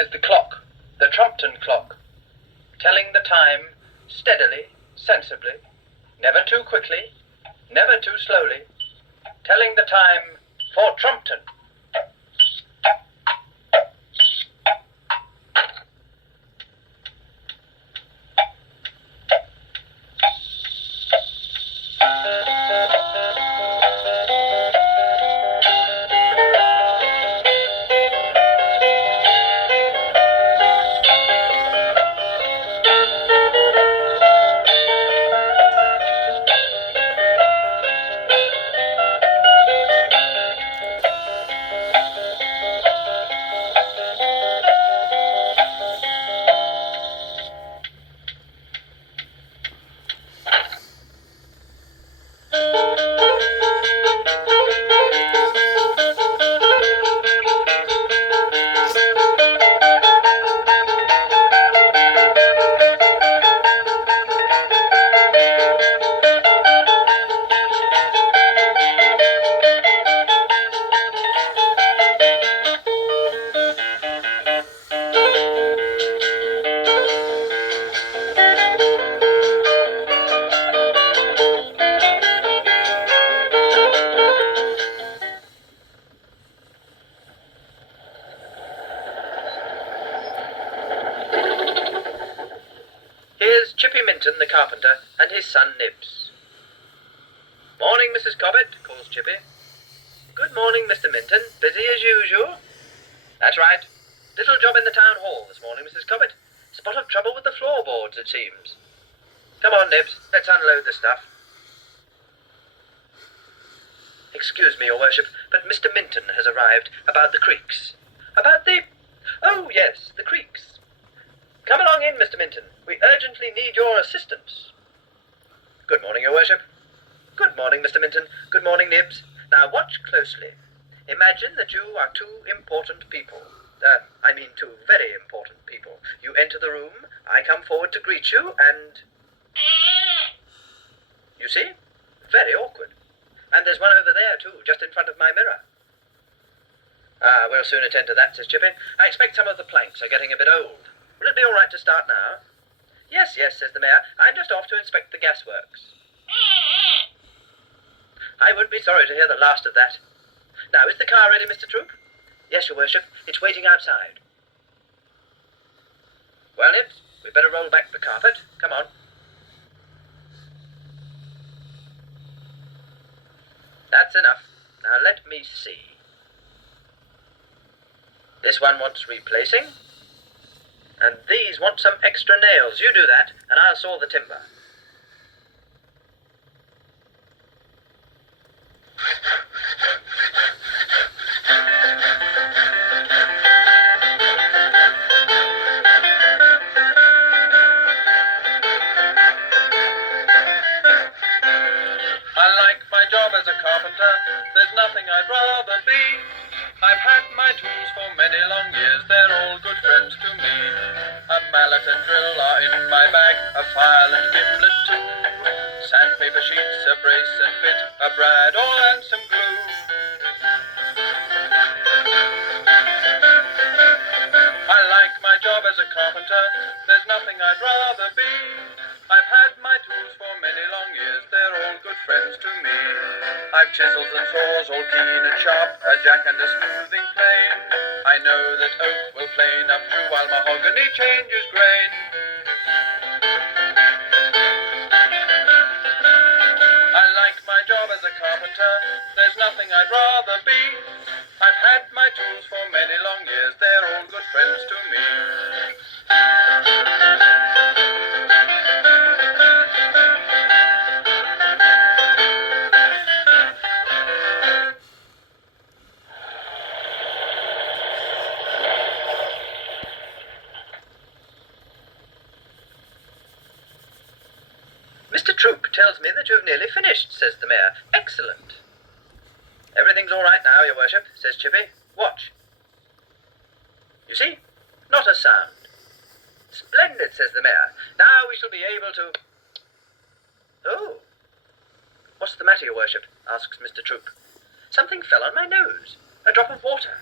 is the clock, the Trumpton clock, telling the time steadily, sensibly, never too quickly, never too slowly, telling the time for Trumpton. Here's Chippy Minton, the carpenter, and his son Nibs. Morning, Mrs. Cobbett, calls Chippy. Good morning, Mr. Minton. Busy as usual? That's right. Little job in the town hall this morning, Mrs. Cobbett. Spot of trouble with the floorboards, it seems. Come on, Nibs, let's unload the stuff. Excuse me, your worship, but Mr. Minton has arrived about the creeks. About the... Oh, yes, the creeks. Come along in, Mr. Minton. We urgently need your assistance. Good morning, your worship. Good morning, Mr. Minton. Good morning, Nibs. Now watch closely. Imagine that you are two important people. Two very important people. You enter the room, I come forward to greet you, and... You see? Very awkward. And there's one over there, too, just in front of my mirror. We'll soon attend to that, says Chippy. I expect some of the planks are getting a bit old. Will it be all right to start now? Yes, says the mayor. I'm just off to inspect the gasworks. I would be sorry to hear the last of that. Now, is the car ready, Mr. Troop? Yes, your worship. It's waiting outside. Well, Nibs, we'd better roll back the carpet. Come on. That's enough. Now, let me see. This one wants replacing. And these want some extra nails. You do that, and I'll saw the timber. I like my job as a carpenter. There's nothing I'd rather be. I've had my tools for many long years. They're all good friends to me. A mallet and drill are in my bag, a file and gimlet too. Sandpaper sheets, a brace and bit, a brad and some glue. I like my job as a carpenter. There's nothing I'd rather be. I've had my tools for many long years. They're all good friends to me. I've chisels and saws, all keen and sharp, a jack and a smoothing plane. I know that oak will plane up true while mahogany changes grain. I like my job as a carpenter. There's nothing I'd rather be. I've had my tools for many long years. They're all good friends to me. Mr. Troop tells me that you've nearly finished, says the mayor. Excellent. Everything's all right now, your worship, says Chippy. Watch. You see? Not a sound. Splendid, says the mayor. Now we shall be able to... Oh. What's the matter, your worship? Asks Mr. Troop. Something fell on my nose. A drop of water.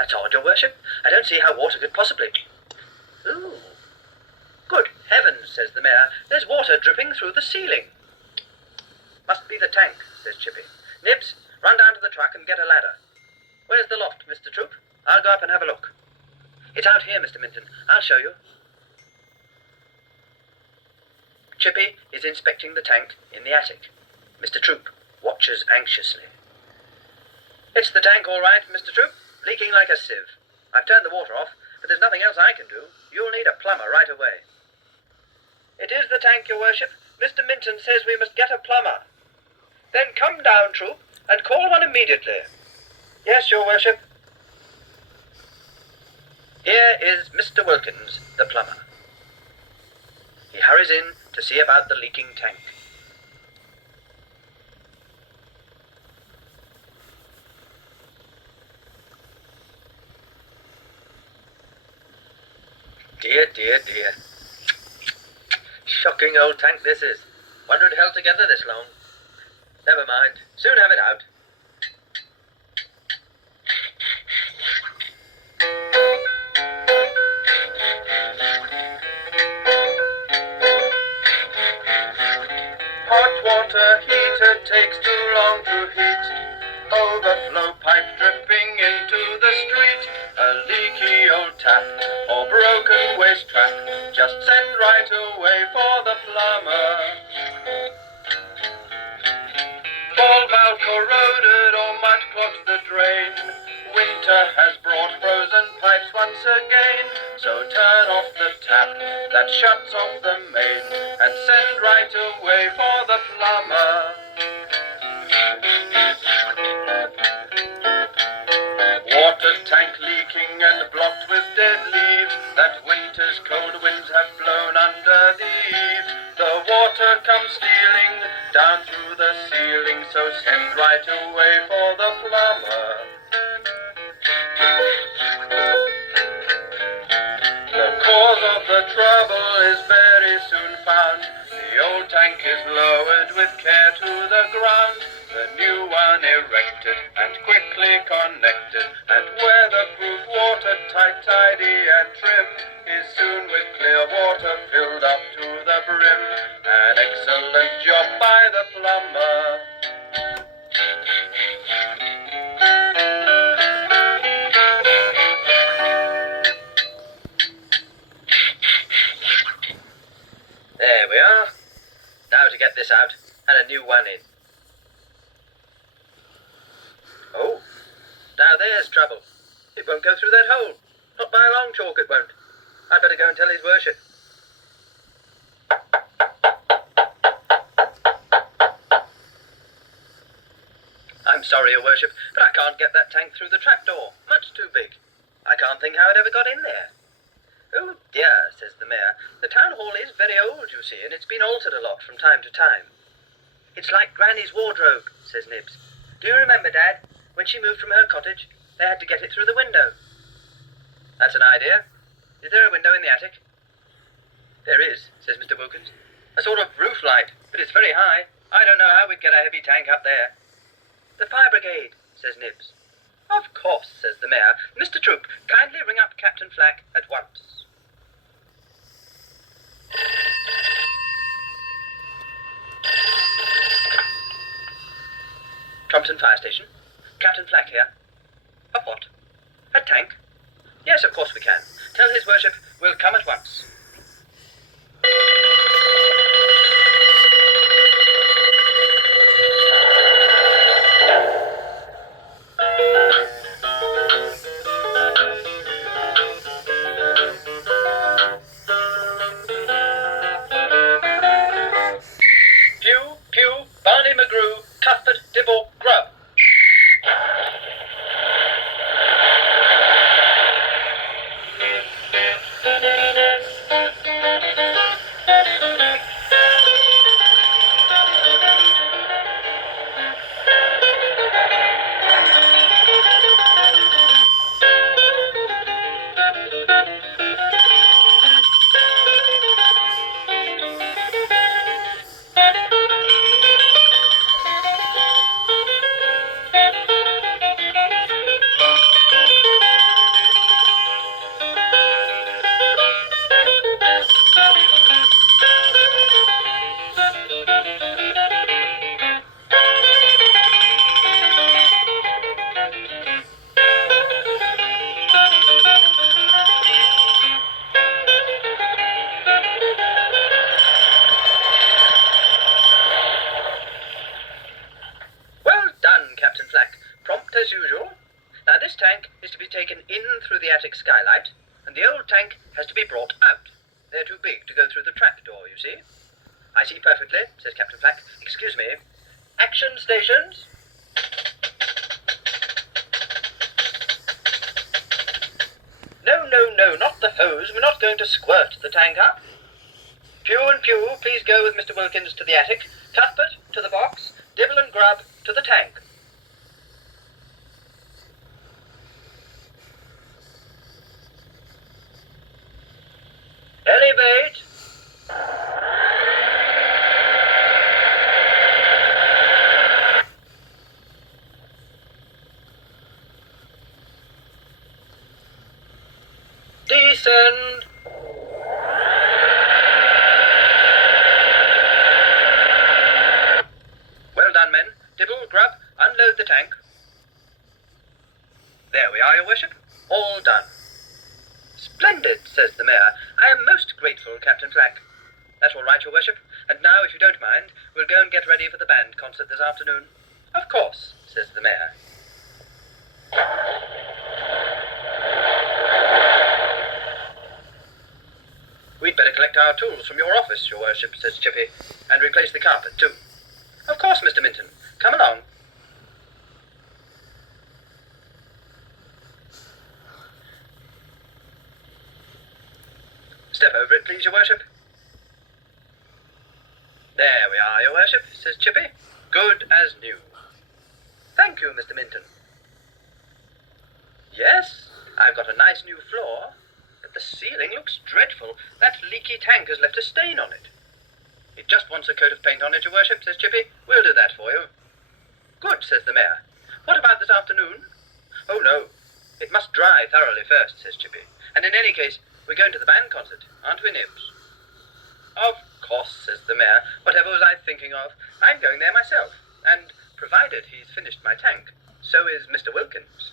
That's odd, your worship. I don't see how water could possibly... Ooh. Good heavens, says the mayor. There's water dripping through the ceiling. Must be the tank, says Chippy. Nibs, run down to the truck and get a ladder. Where's the loft, Mr. Troop? I'll go up and have a look. It's out here, Mr. Minton. I'll show you. Chippy is inspecting the tank in the attic. Mr. Troop watches anxiously. It's the tank, all right, Mr. Troop. Leaking like a sieve. I've turned the water off, but there's nothing else I can do. You'll need a plumber right away. It is the tank, your worship. Mr. Minton says we must get a plumber. Then come down, Troop, and call one immediately. Yes, your worship. Here is Mr. Wilkins, the plumber. He hurries in to see about the leaking tank. Dear, dear, dear. Shocking old tank this is. Wonder it held together this long. Never mind. Soon have it out. Hot water heater takes too long to heat. Overflow pipe dripping into the street. A leaky old tap or broken waste trap. Just send right away for the plumber. Ball valve corroded or mud clogs the drain. Winter has brought frozen pipes once again. So turn off the tap that shuts off the main and send right away for the plumber. Water tank leaking and blocked with dead leaves. That winter's cold winds have blown under the eaves. The water comes stealing down through the ceiling. So send right away for the plumber. The cause of the trouble is very soon found. The old tank is lowered with care to the ground. The new one erected and quickly connected, and weatherproof, watertight, tidy and trim, is soon with clear water filled up to the brim. An excellent job by the plumber. There we are. Now to get this out and a new one in. Oh, now there's trouble. It won't go through that hole. Not by a long chalk it won't. I'd better go and tell his worship. I'm sorry, your worship, but I can't get that tank through the trapdoor. Much too big. I can't think how it ever got in there. Oh dear, says the mayor. The town hall is very old, you see, and it's been altered a lot from time to time. It's like Granny's wardrobe, says Nibs. Do you remember, Dad, when she moved from her cottage, they had to get it through the window? That's an idea. Is there a window in the attic? There is, says Mr. Wilkins. A sort of roof light, but it's very high. I don't know how we'd get a heavy tank up there. The fire brigade, says Nibs. Of course, says the mayor. Mr. Troop, kindly ring up Captain Flack at once. Trumpton Fire Station. Captain Flack here. Of what? A tank? Yes, of course we can. Tell his worship we'll come at once. Pew, pew, Barney McGrew, Cuthbert, Dibble, Grub. through the attic skylight, and the old tank has to be brought out. They're too big to go through the trapdoor, you see. I see perfectly, says Captain Flack. Excuse me. Action stations. No, no, no, not the hose. We're not going to squirt the tank up. Pew and Pew, please go with Mr. Wilkins to the attic. Cuthbert, to the box. Dibble and Grub, to the tank. Elevate. Descend. Well done, men. Dibble, Grub, unload the tank. There we are, your worship. All done. Splendid, says the mayor. I am most grateful, Captain Flack. That's all right, your worship. And now, if you don't mind, we'll go and get ready for the band concert this afternoon. Of course, says the mayor. We'd better collect our tools from your office, your worship, says Chippy, and replace the carpet, too. Of course, Mr. Minton. Come along. Step over it, please, your worship. There we are, your worship, says Chippy. Good as new. Thank you, Mr. Minton. Yes, I've got a nice new floor, but the ceiling looks dreadful. That leaky tank has left a stain on it. It just wants a coat of paint on it, your worship, says Chippy. We'll do that for you. Good, says the mayor. What about this afternoon? Oh, no. It must dry thoroughly first, says Chippy. And in any case, we're going to the band concert, aren't we, Nibs? Of course, says the mayor. Whatever was I thinking of? I'm going there myself. And provided he's finished my tank, so is Mr. Wilkins.